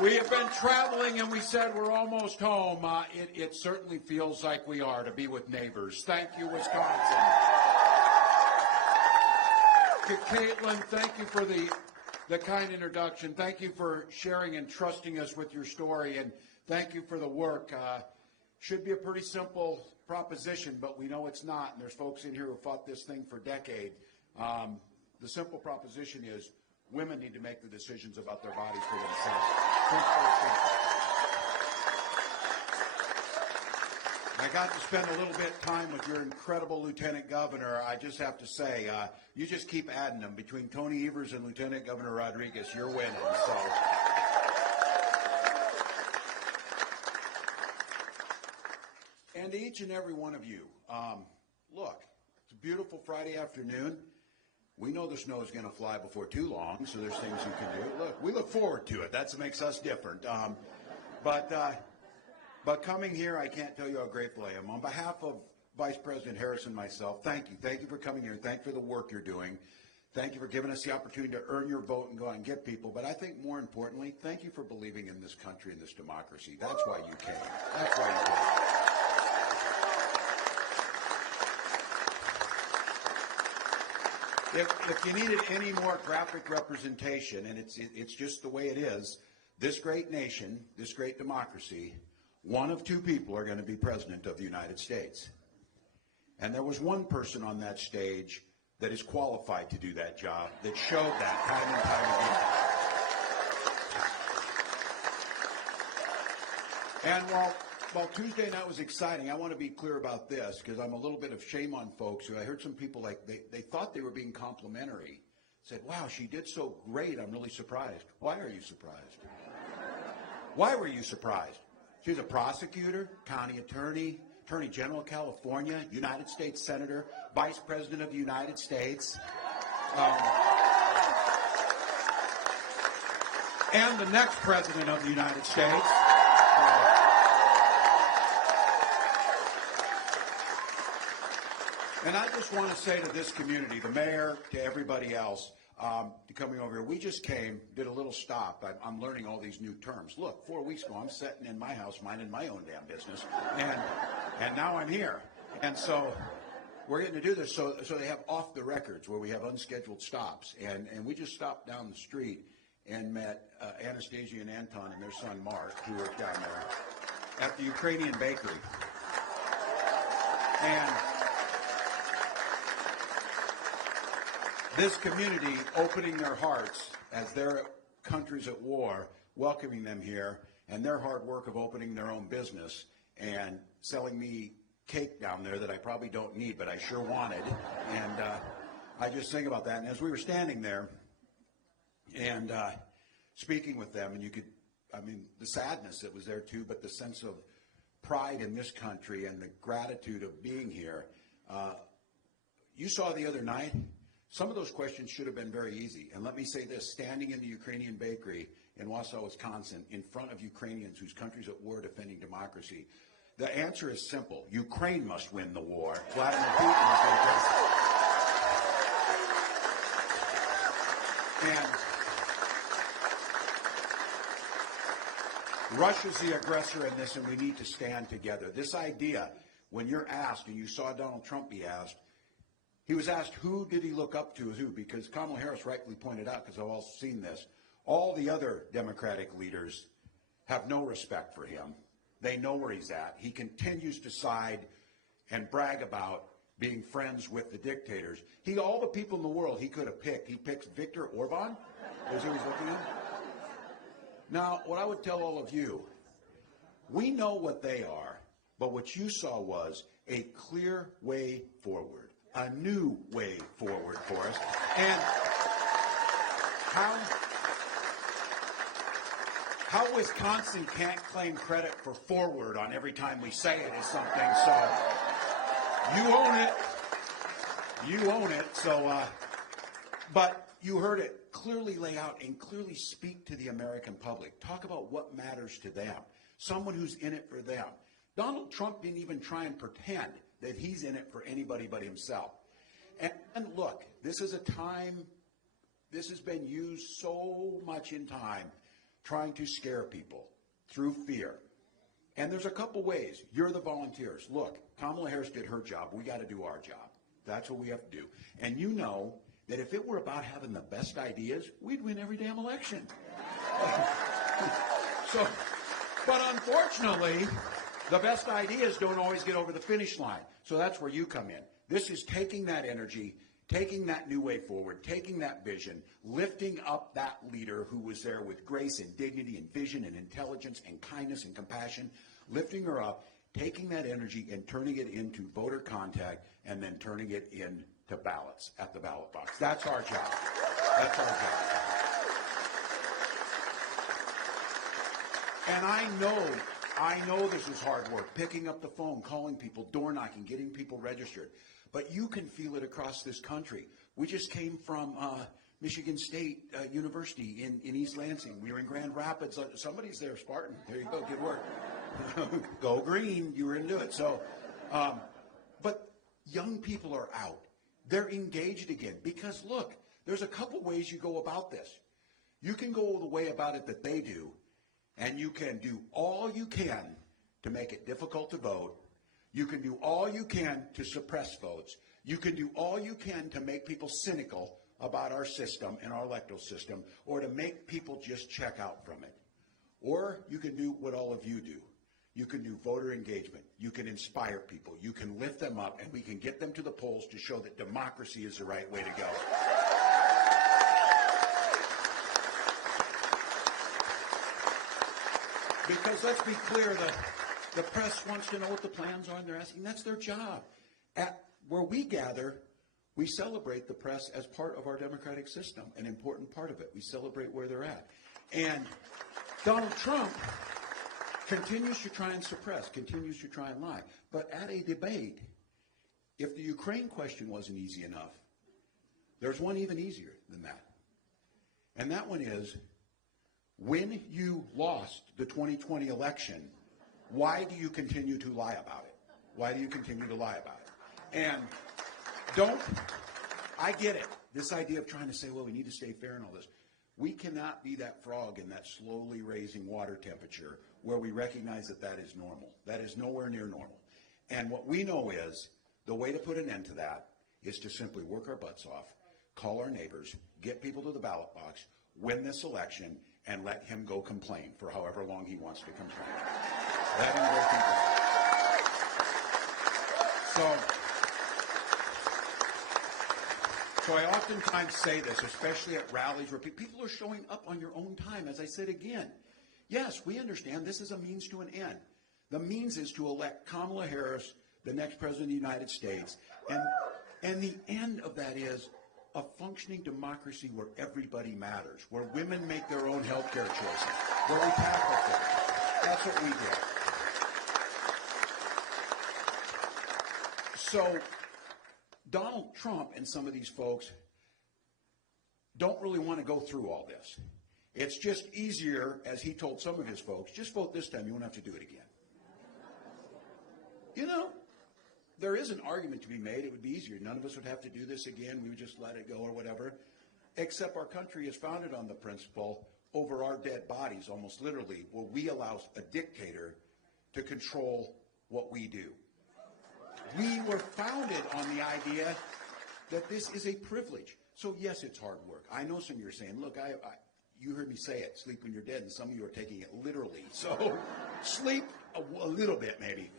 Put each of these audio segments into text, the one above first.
We have been traveling, and we said we're almost home. It certainly feels like we are to be with neighbors. Thank you, Wisconsin. Caitlin, thank you for the kind introduction. Thank you for sharing and trusting us with your story, and thank you for the work. Should be a pretty simple proposition, but we know it's not, and there's folks in here who fought this thing for decades. The simple proposition is women need to make the decisions about their bodies for themselves. I got to spend a little bit of time with your incredible Lieutenant Governor. I just have to say, you just keep adding them. Between Tony Evers and Lieutenant Governor Rodriguez, you're winning. So. And to each and every one of you, look, it's a beautiful Friday afternoon. We know the snow is going to fly before too long, so there's things you can do. Look, we look forward to it. That makes us different. But coming here, I can't tell you how grateful I am. On behalf of Vice President Harris and myself, thank you. Thank you for coming here. Thank you for the work you're doing. Thank you for giving us the opportunity to earn your vote and go out and get people. But I think more importantly, thank you for believing in this country and this democracy. That's why you came. That's why you came. If you needed any more graphic representation, and it's just the way it is, this great nation, this great democracy, one of two people are going to be president of the United States. And there was one person on that stage that is qualified to do that job, that showed that time and time again. And while Tuesday night was exciting, I want to be clear about this, because I'm a little bit of shame on folks who I heard some people they thought they were being complimentary. Said, wow, she did so great, I'm really surprised. Why are you surprised? Why were you surprised? She's a prosecutor, county attorney, Attorney General of California, United States Senator, Vice President of the United States. And the next President of the United States. And I just want to say to this community, the mayor, to everybody else, coming over here, we just came, did a little stop. I'm learning all these new terms. Look, 4 weeks ago, I'm sitting in my house minding my own damn business, and now I'm here. And so we're getting to do this. So they have off the records where we have unscheduled stops. And we just stopped down the street and met Anastasia and Anton and their son, Mark, who are down there at the Ukrainian bakery. And this community opening their hearts as their country's at war, welcoming them here, and their hard work of opening their own business and selling me cake down there that I probably don't need, but I sure wanted. And I just think about that. And as we were standing there and speaking with them, and the sadness that was there too, but the sense of pride in this country and the gratitude of being here. You saw the other night, some of those questions should have been very easy. And let me say this, standing in the Ukrainian bakery in Wausau, Wisconsin, in front of Ukrainians whose country's at war defending democracy, the answer is simple. Ukraine must win the war. Vladimir Putin is the aggressor. And Russia's the aggressor in this, and we need to stand together. This idea, when you're asked, and you saw Donald Trump be asked, he was asked who did he look up to as who, because Kamala Harris rightly pointed out, because I've all seen this, all the other Democratic leaders have no respect for him. They know where he's at. He continues to side and brag about being friends with the dictators. All the people in the world he could have picked. He picks Viktor Orban, as he was looking at. Now, what I would tell all of you, we know what they are, but what you saw was a clear way forward. A new way forward for us. And how Wisconsin can't claim credit for forward on every time we say it is something. So you own it. You own it. So, but you heard it clearly lay out and clearly speak to the American public. Talk about what matters to them. Someone who's in it for them. Donald Trump didn't even try and pretend that he's in it for anybody but himself. And look, this is a time, this has been used so much in time trying to scare people through fear. And there's a couple ways. You're the volunteers. Look, Kamala Harris did her job. We got to do our job. That's what we have to do. And you know that if it were about having the best ideas, we'd win every damn election. But unfortunately, the best ideas don't always get over the finish line. So that's where you come in. This is taking that energy, taking that new way forward, taking that vision, lifting up that leader who was there with grace and dignity and vision and intelligence and kindness and compassion, lifting her up, taking that energy and turning it into voter contact and then turning it into ballots at the ballot box. That's our job. That's our job. And I know this is hard work, picking up the phone, calling people, door knocking, getting people registered. But you can feel it across this country. We just came from Michigan State University in East Lansing. We were in Grand Rapids. Somebody's there, Spartan. There you go, good work. Go green, you were into it. So, but young people are out. They're engaged again. Because look, there's a couple ways you go about this. You can go the way about it that they do, and you can do all you can to make it difficult to vote. You can do all you can to suppress votes. You can do all you can to make people cynical about our system and our electoral system, or to make people just check out from it. Or you can do what all of you do. You can do voter engagement. You can inspire people. You can lift them up, and we can get them to the polls to show that democracy is the right way to go. Because let's be clear, the press wants to know what the plans are, and they're asking. That's their job. At where we gather, we celebrate the press as part of our democratic system, an important part of it. We celebrate where they're at. And Donald Trump continues to try and suppress, continues to try and lie. But at a debate, if the Ukraine question wasn't easy enough, there's one even easier than that. And that one is, when you lost the 2020 election, why do you continue to lie about it? Why do you continue to lie about it? And I get it. This idea of trying to say, well, we need to stay fair and all this. We cannot be that frog in that slowly raising water temperature where we recognize that that is normal. That is nowhere near normal. And what we know is the way to put an end to that is to simply work our butts off, call our neighbors, get people to the ballot box, win this election, and let him go complain for however long he wants to complain. Let him go complain. So I oftentimes say this, especially at rallies where people are showing up on your own time. As I said again, yes, we understand this is a means to an end. The means is to elect Kamala Harris, the next president of the United States. And the end of that is a functioning democracy where everybody matters, where women make their own health care choices, where we tackle things. That's what we do. So Donald Trump and some of these folks don't really want to go through all this. It's just easier, as he told some of his folks, just vote this time, you won't have to do it again. You know, there is an argument to be made. It would be easier. None of us would have to do this again. We would just let it go or whatever. Except our country is founded on the principle, over our dead bodies, almost literally, will we allow a dictator to control what we do. We were founded on the idea that this is a privilege. So yes, it's hard work. I know some of you are saying, look, you heard me say it, sleep when you're dead, and some of you are taking it literally. So sleep a little bit maybe.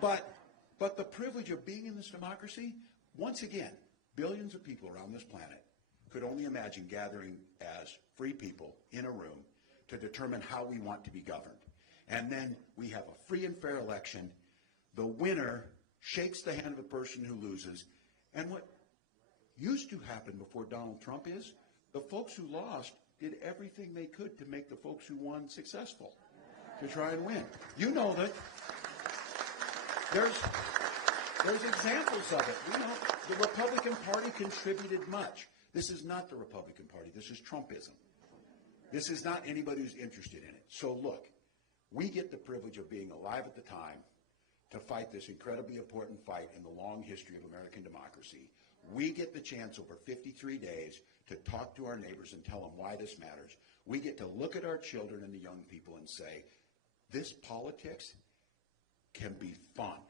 But the privilege of being in this democracy, once again, billions of people around this planet could only imagine gathering as free people in a room to determine how we want to be governed. And then we have a free and fair election. The winner shakes the hand of the person who loses. And what used to happen before Donald Trump is the folks who lost did everything they could to make the folks who won successful, to try and win. You know that there's examples of it. You know, the Republican Party contributed much. This is not the Republican Party. This is Trumpism. This is not anybody who's interested in it. So look, we get the privilege of being alive at the time to fight this incredibly important fight in the long history of American democracy. We get the chance over 53 days to talk to our neighbors and tell them why this matters. We get to look at our children and the young people and say, this politics can be fun.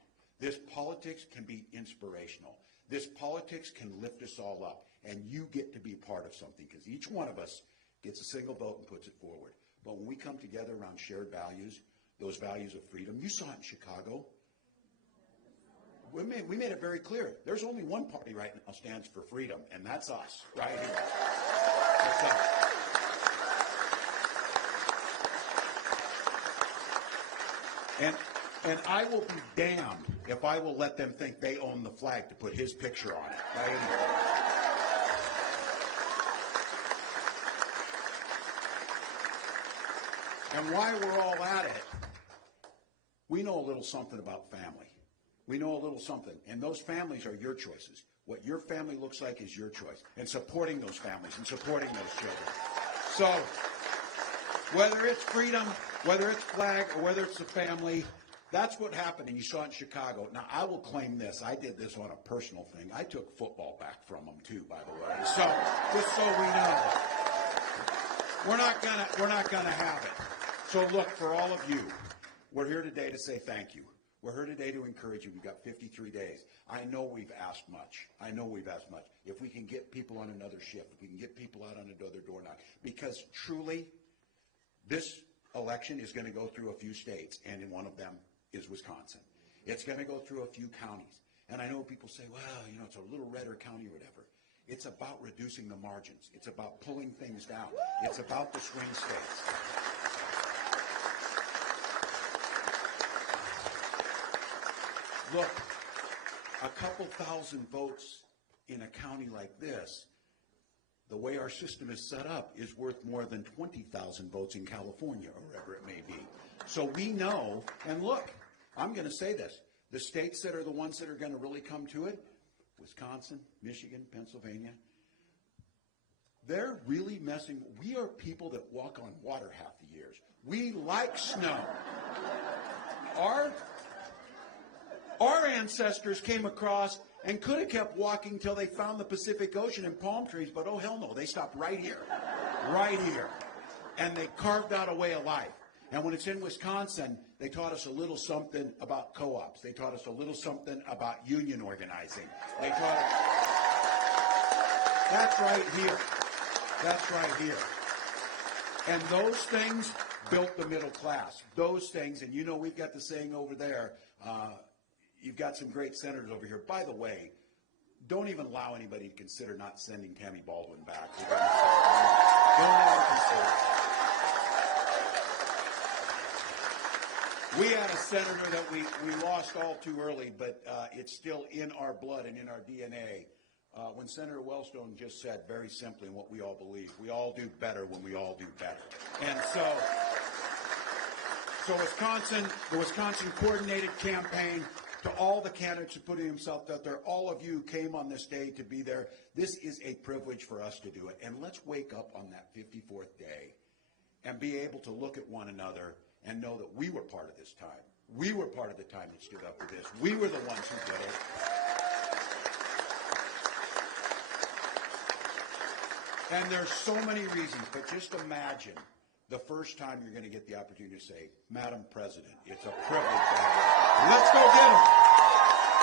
This politics can be inspirational. This politics can lift us all up. And you get to be part of something because each one of us gets a single vote and puts it forward. But when we come together around shared values, those values of freedom, you saw it in Chicago. We made it very clear. There's only one party right now stands for freedom, and that's us, right here. That's us. And I will be damned if I will let them think they own the flag to put his picture on it, right? And why we're all at it, we know a little something about family. We know a little something, and those families are your choices. What your family looks like is your choice, and supporting those families and supporting those children. So whether it's freedom, whether it's flag, or whether it's the family, that's what happened, and you saw it in Chicago. Now, I will claim this. I did this on a personal thing. I took football back from them, too, by the way. So just so we know, we're not gonna have it. So look, for all of you, we're here today to say thank you. We're here today to encourage you. We've got 53 days. I know we've asked much. If we can get people on another shift, if we can get people out on another door knock, because truly, this election is going to go through a few states, and in one of them is Wisconsin. It's going to go through a few counties. And I know people say, well, it's a little redder county or whatever. It's about reducing the margins. It's about pulling things down. It's about the swing states. Look, a couple thousand votes in a county like this, the way our system is set up, is worth more than 20,000 votes in California or wherever it may be. So we know, and look, I'm going to say this, the states that are the ones that are going to really come to it, Wisconsin, Michigan, Pennsylvania, they're really messing. We are people that walk on water half the years. We like snow. Our ancestors came across and could have kept walking till they found the Pacific Ocean and palm trees, but oh hell no, they stopped right here. And they carved out a way of life. And when it's in Wisconsin, they taught us a little something about co-ops. They taught us a little something about union organizing. They taught us, that's right here. And those things built the middle class. Those things, and we've got the saying over there, you've got some great senators over here. By the way, don't even allow anybody to consider not sending Tammy Baldwin back. Don't ever consider it. We had a senator that we lost all too early, but it's still in our blood and in our DNA. When Senator Wellstone just said very simply what we all believe, we all do better when we all do better. And so Wisconsin, the Wisconsin coordinated campaign, to all the candidates who put themselves out there, all of you came on this day to be there. This is a privilege for us to do it. And let's wake up on that 54th day and be able to look at one another and know that we were part of this time. We were part of the time that stood up for this. We were the ones who did it. And there's so many reasons, but just imagine the first time you're going to get the opportunity to say, Madam President, it's a privilege to have you. Let's go get them.